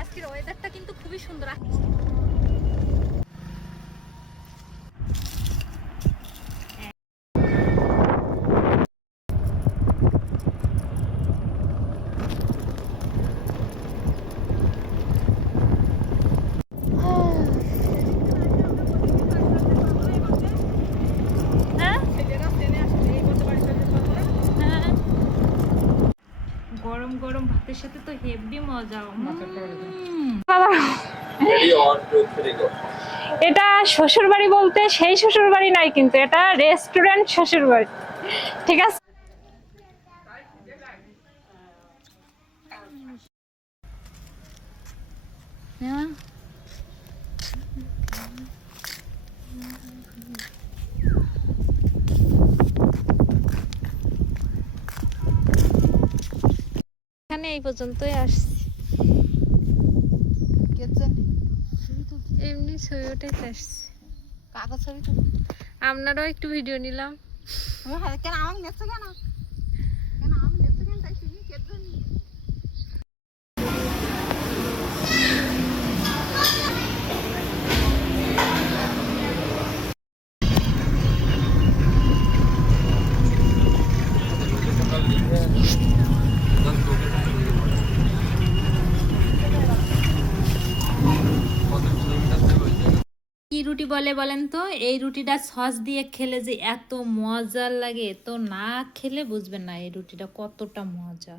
আজকের ওয়েদারটা কিন্তু খুবই সুন্দর। গরম গরম ভাতের সাথে তো হেভি মজা। এটা শ্বশুর বাড়ি বলতে সেই শ্বশুর বাড়ি নাই, কিন্তু এটা রেস্টুরেন্ট শ্বশুর বাড়ি। ঠিক আছে। এখানে এই পর্যন্তই আসছি। এমনি ছবি ওঠাইতে আসছি। কাগজ ছবি তো আপনারাও একটু ভিডিও নিলাম। কেন আমাকে নেছো কেন? কেন আমি নেছো কেন? তাই তুমি কেটে নি। কি রুটি বলে বলেন তো? এই রুটিটা সস দিয়ে খেলে যে এত মজার লাগে, তো না খেলে বুঝবেন না এই রুটিটা কতটা মজা।